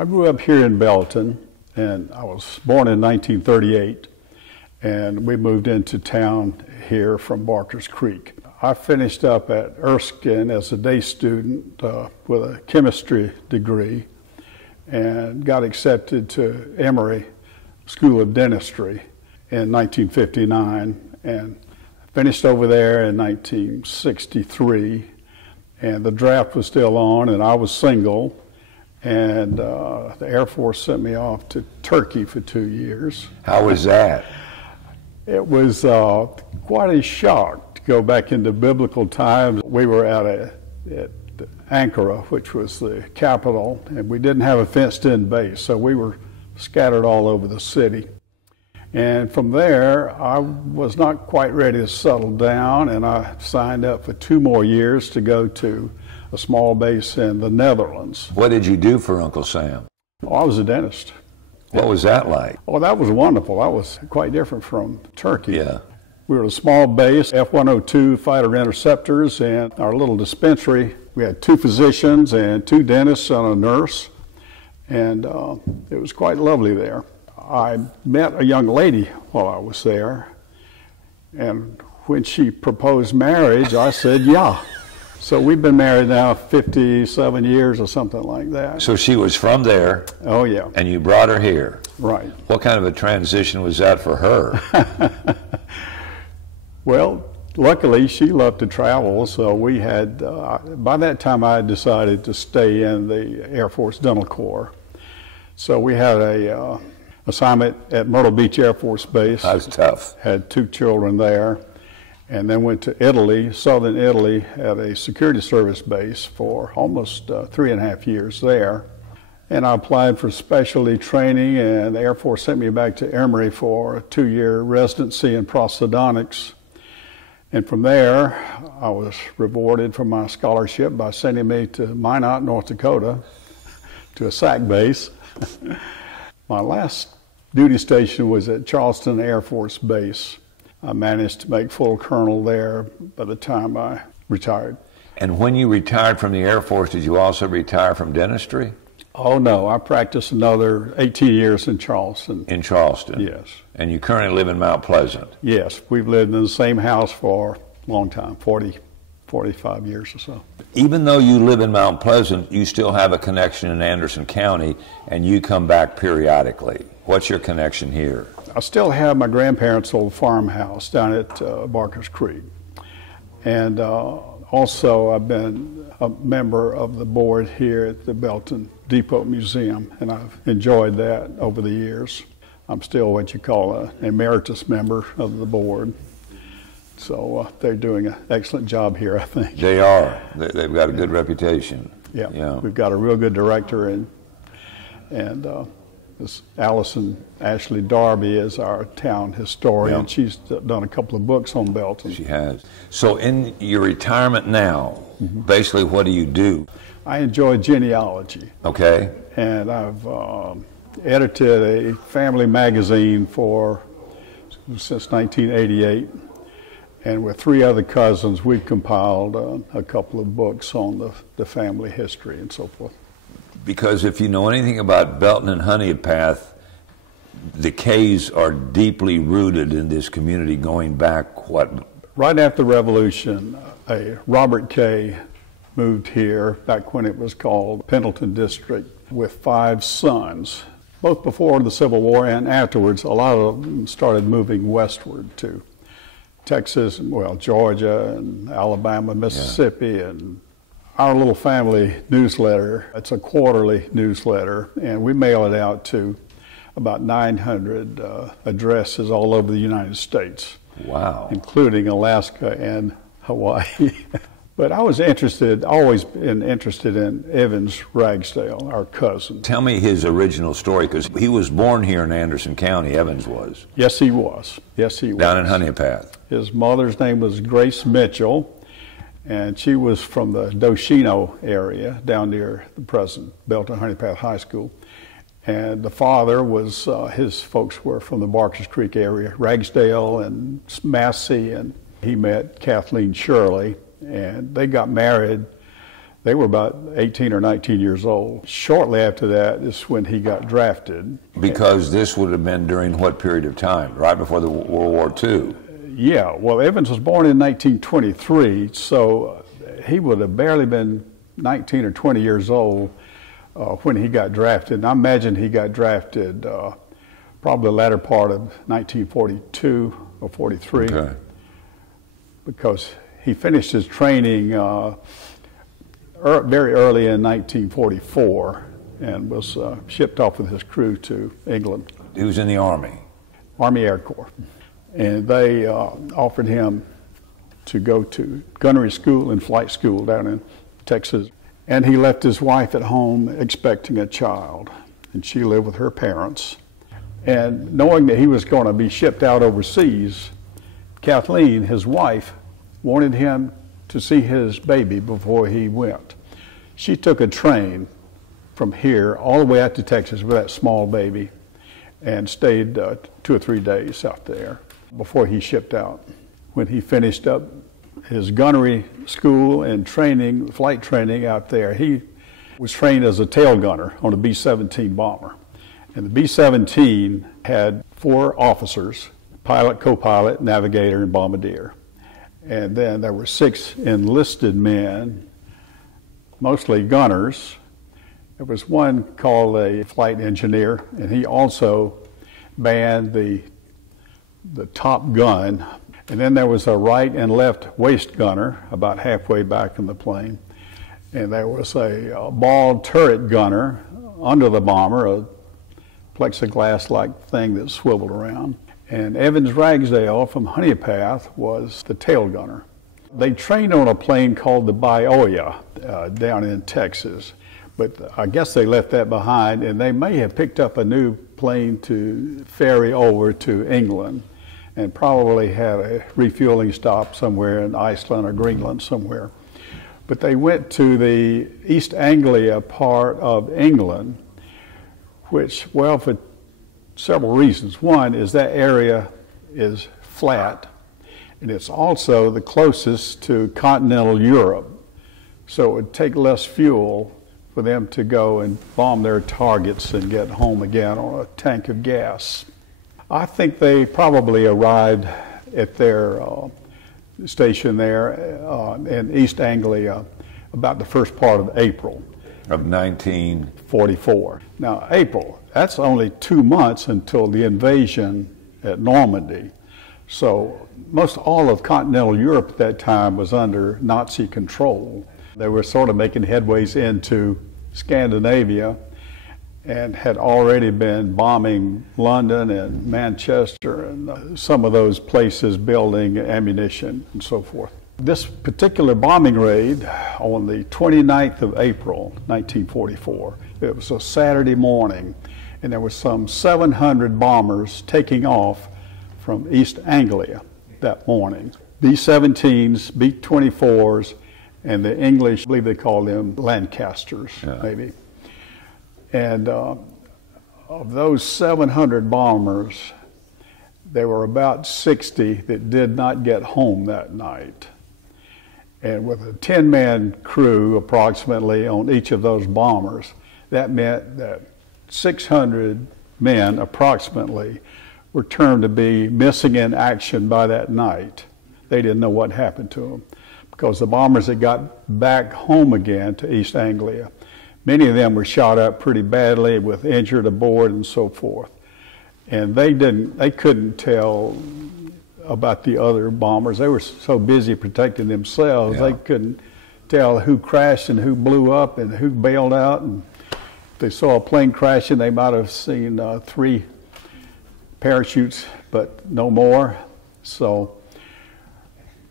I grew up here in Belton, and I was born in 1938, and we moved into town here from Barker's Creek. I finished up at Erskine as a day student with a chemistry degree and got accepted to Emory School of Dentistry in 1959 and finished over there in 1963. And the draft was still on, and I was single. And the Air Force sent me off to Turkey for 2 years. How was that? It was quite a shock to go back into biblical times. We were at Ankara, which was the capital, and we didn't have a fenced-in base, so we were scattered all over the city. And from there, I was not quite ready to settle down, and I signed up for 2 more years to go to a small base in the Netherlands. What did you do for Uncle Sam? Oh, I was a dentist. What was that like? Oh, that was wonderful. That was quite different from Turkey. Yeah. We were at a small base, F-102 fighter interceptors, and our little dispensary, we had 2 physicians and 2 dentists and a nurse, and it was quite lovely there. I met a young lady while I was there, and when she proposed marriage, I said yeah. So we've been married now 57 years or something like that. So she was from there. Oh, yeah. And you brought her here. Right. What kind of a transition was that for her? Well, luckily she loved to travel, so we had, by that time I had decided to stay in the Air Force Dental Corps. So we had a assignment at Myrtle Beach Air Force Base. That was tough. Had 2 children there, and then went to Italy, southern Italy, at a security service base for almost 3.5 years there. And I applied for specialty training, and the Air Force sent me back to Emory for a 2-year residency in prosthodontics. And from there, I was rewarded for my scholarship by sending me to Minot, North Dakota, to a SAC base. My last duty station was at Charleston Air Force Base. I managed to make full colonel there by the time I retired. And when you retired from the Air Force, did you also retire from dentistry? Oh, no. I practiced another 18 years in Charleston. In Charleston? Yes. And you currently live in Mount Pleasant? Yes. We've lived in the same house for a long time, 45 years or so. Even though you live in Mount Pleasant, you still have a connection in Anderson County, and you come back periodically. What's your connection here? I still have my grandparents' old farmhouse down at Barker's Creek. And also I've been a member of the board here at the Belton Depot Museum, and I've enjoyed that over the years. I'm still what you call an emeritus member of the board. So they're doing an excellent job here, I think. They are. They've got a good reputation. Yeah. We've got a real good director, and this Allison Ashley Darby is our town historian. Yeah. She's done a couple of books on Belton. She has. So in your retirement now, basically what do you do? I enjoy genealogy. Okay. And I've edited a family magazine since 1988. And with 3 other cousins, we've compiled a couple of books on the family history and so forth. Because if you know anything about Belton and Honeypath, the Kays are deeply rooted in this community going back, what? Right after the Revolution, Robert Kay moved here back when it was called Pendleton District with 5 sons. Both before the Civil War and afterwards, a lot of them started moving westward to Texas, well, Georgia and Alabama, Mississippi, and our little family newsletter, it's a quarterly newsletter, and we mail it out to about 900 addresses all over the United States. Wow. Including Alaska and Hawaii. But I was always been interested in Evans Ragsdale, our cousin. Tell me his original story, because he was born here in Anderson County, Evans was. Yes, he was. Yes, he was. Down in Honeypath. His mother's name was Grace Mitchell, and she was from the Doshino area, down near the present Belton Honeypath High School. And the father was, his folks were from the Barker's Creek area, Ragsdale and Massey, and he met Kathleen Shirley, and they got married They were about 18 or 19 years old. Shortly after that is when he got drafted. Because this would have been during what period of time? Right before the World War II? Yeah, well, Evans was born in 1923, so he would have barely been 19 or 20 years old when he got drafted. And I imagine he got drafted probably the latter part of 1942 or 43. Okay. Because he finished his training very early in 1944 and was shipped off with his crew to England. He was in the Army? Army Air Corps. And they offered him to go to gunnery school and flight school down in Texas. And he left his wife at home expecting a child. And she lived with her parents. And knowing that he was going to be shipped out overseas, Kathleen, his wife, wanted him to see his baby before he went. She took a train from here all the way out to Texas with that small baby and stayed 2 or 3 days out there before he shipped out. When he finished up his gunnery school and training, flight training out there, he was trained as a tail gunner on a B-17 bomber. And the B-17 had 4 officers, pilot, co-pilot, navigator, and bombardier. And then there were 6 enlisted men, mostly gunners. There was one called a flight engineer, and he also manned the top gun. And then there was a right and left waist gunner about halfway back in the plane. And there was a ball turret gunner under the bomber, a plexiglass-like thing that swiveled around. And Evans Ragsdale from Honeypath was the tail gunner. They trained on a plane called the WWII down in Texas, but I guess they left that behind, and they may have picked up a new plane to ferry over to England and probably had a refueling stop somewhere in Iceland or Greenland somewhere. But they went to the East Anglia part of England, which, well, for several reasons. One is that area is flat, and it's also the closest to continental Europe, so it would take less fuel for them to go and bomb their targets and get home again on a tank of gas. I think they probably arrived at their station there in East Anglia about the first part of April of 1944. Now, April, that's only 2 months until the invasion at Normandy. So most all of continental Europe at that time was under Nazi control. They were sort of making headways into Scandinavia and had already been bombing London and Manchester and some of those places, building ammunition and so forth. This particular bombing raid on the 29th of April, 1944, it was a Saturday morning, and there were some 700 bombers taking off from East Anglia that morning. B-17s, B-24s, and the English, I believe they called them Lancasters, maybe. And of those 700 bombers, there were about 60 that did not get home that night. And with a 10-man crew approximately on each of those bombers, that meant that 600 men approximately were termed to be missing in action by that night. They didn't know what happened to them because the bombers that got back home again to East Anglia, many of them were shot up pretty badly with injured aboard and so forth. And they couldn't tell about the other bombers. They were so busy protecting themselves, they couldn't tell who crashed and who blew up and who bailed out. And if they saw a plane crashing, they might have seen 3 parachutes, but no more. So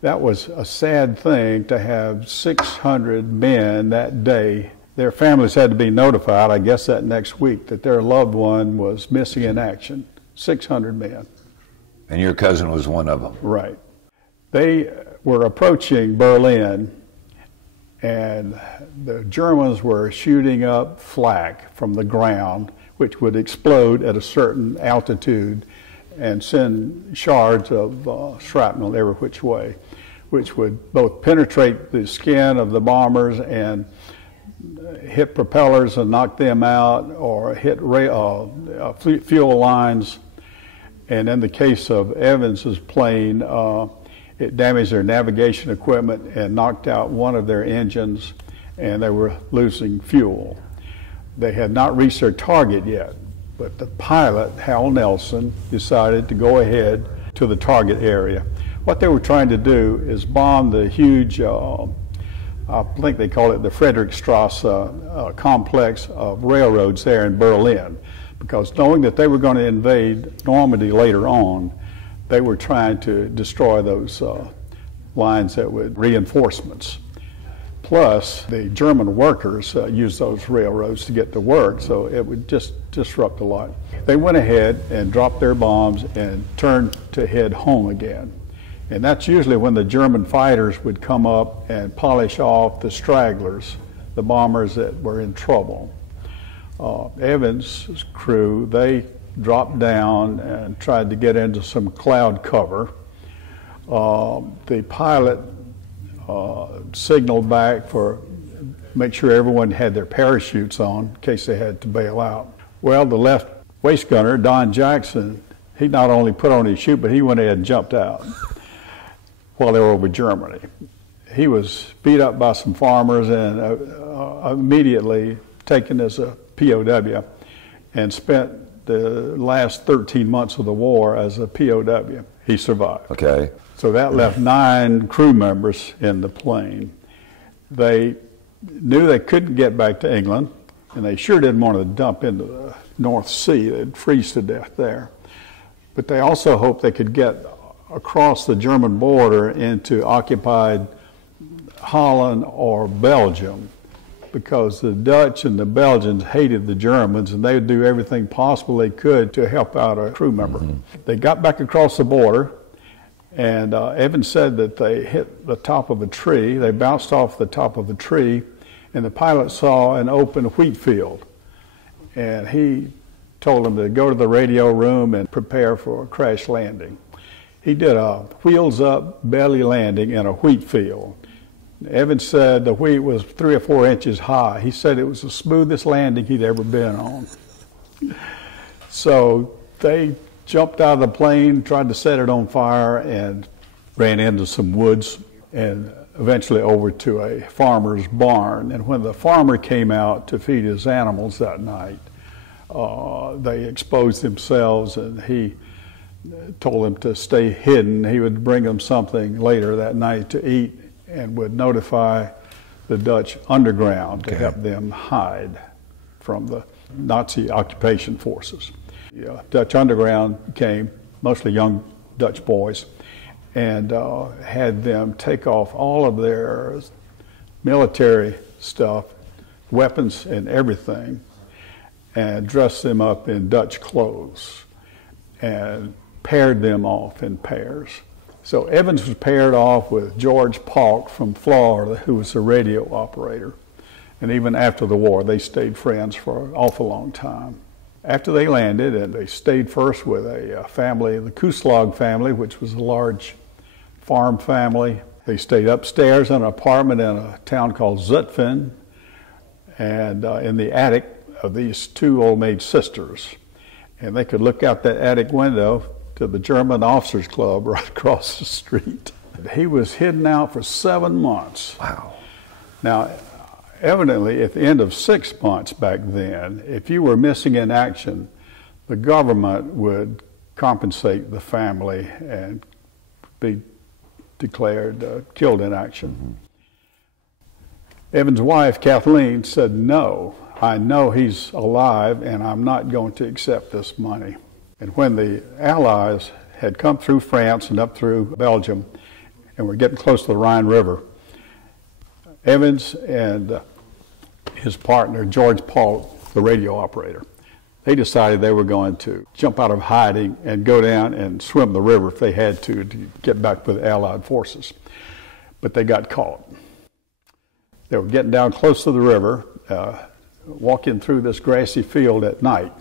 that was a sad thing to have 600 men that day. Their families had to be notified, I guess that next week, that their loved one was missing in action. 600 men. And your cousin was one of them. Right. They were approaching Berlin, and the Germans were shooting up flak from the ground, which would explode at a certain altitude and send shards of shrapnel every which way. which would both penetrate the skin of the bombers and hit propellers and knock them out, or hit fuel lines. And in the case of Evans's plane, it damaged their navigation equipment and knocked out one of their engines, and they were losing fuel. They had not reached their target yet, but the pilot, Hal Nelson, decided to go ahead to the target area. What they were trying to do is bomb the huge, I think they call it the Friedrichstrasse complex of railroads there in Berlin, because knowing that they were going to invade Normandy later on, they were trying to destroy those lines that would reinforcements. Plus, the German workers used those railroads to get to work, so it would just disrupt a lot. They went ahead and dropped their bombs and turned to head home again. And that's usually when the German fighters would come up and polish off the stragglers, the bombers that were in trouble. Evans' crew, they dropped down and tried to get into some cloud cover. The pilot signaled back for make sure everyone had their parachutes on in case they had to bail out. Well, the left waist gunner, Don Jackson, he not only put on his chute, but he went ahead and jumped out while they were over Germany. He was beat up by some farmers and immediately taken as a POW and spent the last 13 months of the war as a POW. He survived. Okay. So that left 9 crew members in the plane. They knew they couldn't get back to England, and they sure didn't want to dump into the North Sea. They'd freeze to death there. But they also hoped they could get across the German border into occupied Holland or Belgium, because the Dutch and the Belgians hated the Germans, and they would do everything possible they could to help out a crew member. They got back across the border, and Evans said that they hit the top of a tree. They bounced off the top of a tree, and the pilot saw an open wheat field. And he told them to go to the radio room and prepare for a crash landing. He did a wheels-up belly landing in a wheat field. Evans said the wheat was 3 or 4 inches high. He said it was the smoothest landing he'd ever been on. So they jumped out of the plane, tried to set it on fire, and ran into some woods and eventually over to a farmer's barn. And when the farmer came out to feed his animals that night, they exposed themselves, and he told them to stay hidden. He would bring them something later that night to eat and would notify the Dutch underground to help them hide from the Nazi occupation forces. The Dutch underground came, mostly young Dutch boys, and had them take off all of their military stuff, weapons and everything, and dress them up in Dutch clothes and paired them off in pairs. So Evans was paired off with George Polk from Florida, who was a radio operator. And even after the war, they stayed friends for an awful long time. After they landed, and they stayed first with a family, the Kuslag family, which was a large farm family. They stayed upstairs in an apartment in a town called Zutphen, and in the attic of these 2 old maid sisters. And they could look out that attic window to the German Officers Club right across the street. He was hidden out for 7 months. Wow. Now, evidently, at the end of 6 months back then, if you were missing in action, the government would compensate the family and be declared killed in action. Evans' wife, Kathleen, said, "No, I know he's alive, and I'm not going to accept this money." And when the Allies had come through France and up through Belgium and were getting close to the Rhine River, Evans and his partner, George Polk, the radio operator, they decided they were going to jump out of hiding and go down and swim the river if they had to get back with the Allied forces. But they got caught. They were getting down close to the river, walking through this grassy field at night.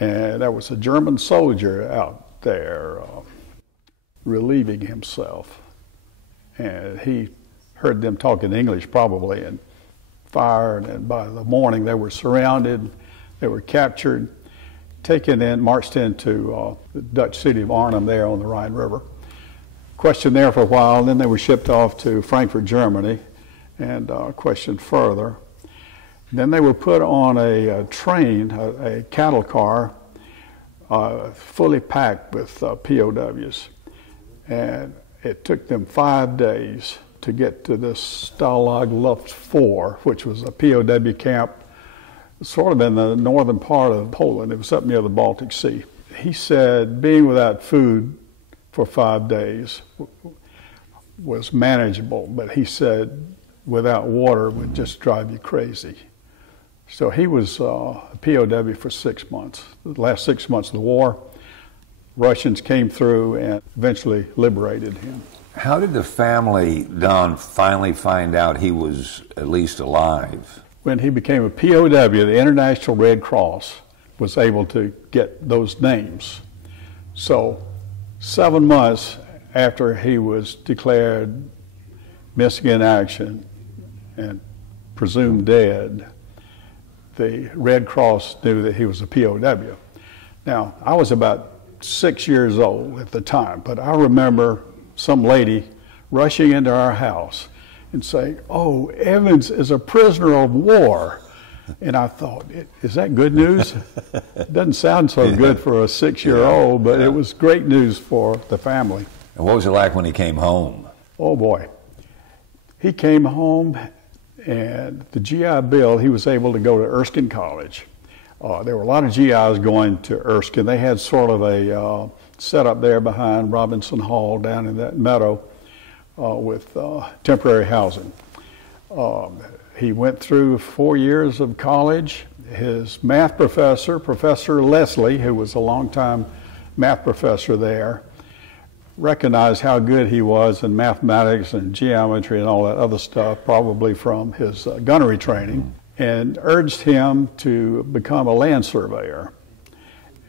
And there was a German soldier out there relieving himself. and he heard them talking English probably and fired, and by the morning they were surrounded, they were captured, taken in, marched into the Dutch city of Arnhem there on the Rhine River. Questioned there for a while, and then they were shipped off to Frankfurt, Germany, and questioned further. Then they were put on a train, a cattle car, fully packed with POWs. And it took them 5 days to get to this Stalag Luft 4, which was a POW camp sort of in the northern part of Poland. It was up near the Baltic Sea. He said being without food for 5 days was manageable, but he said without water would just drive you crazy. So he was a POW for 6 months. The last 6 months of the war, Russians came through and eventually liberated him. How did the family, Don, finally find out he was at least alive? When he became a POW, the International Red Cross was able to get those names. So 7 months after he was declared missing in action and presumed dead, the Red Cross knew that he was a POW. Now, I was about 6 years old at the time, but I remember some lady rushing into our house and saying, "Oh, Evans is a prisoner of war." And I thought, is that good news? It doesn't sound so good for a 6-year-old, but it was great news for the family. And what was it like when he came home? Oh boy. He came home, and the GI Bill, he was able to go to Erskine College. There were a lot of GIs going to Erskine. They had sort of a setup there behind Robinson Hall down in that meadow with temporary housing. He went through 4 years of college. His math professor, Professor Leslie, who was a longtime math professor there, recognized how good he was in mathematics and geometry and all that other stuff, probably from his gunnery training, and urged him to become a land surveyor.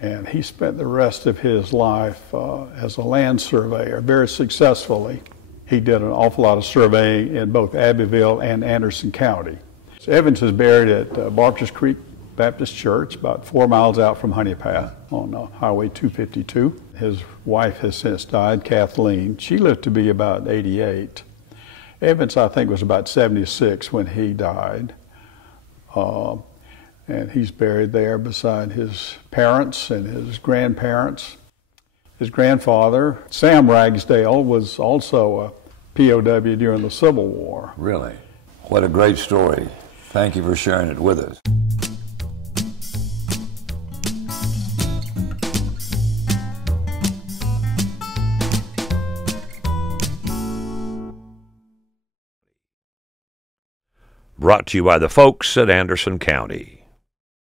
And he spent the rest of his life as a land surveyor very successfully. He did an awful lot of surveying in both Abbeville and Anderson County. So Evans is buried at Barker's Creek Baptist Church, about 4 miles out from Honeypath on Highway 252. His wife has since died, Kathleen. She lived to be about 88. Evans, I think, was about 76 when he died. And he's buried there beside his parents and his grandparents. His grandfather, Sam Ragsdale, was also a POW during the Civil War. Really? What a great story. Thank you for sharing it with us. Brought to you by the folks at Anderson County.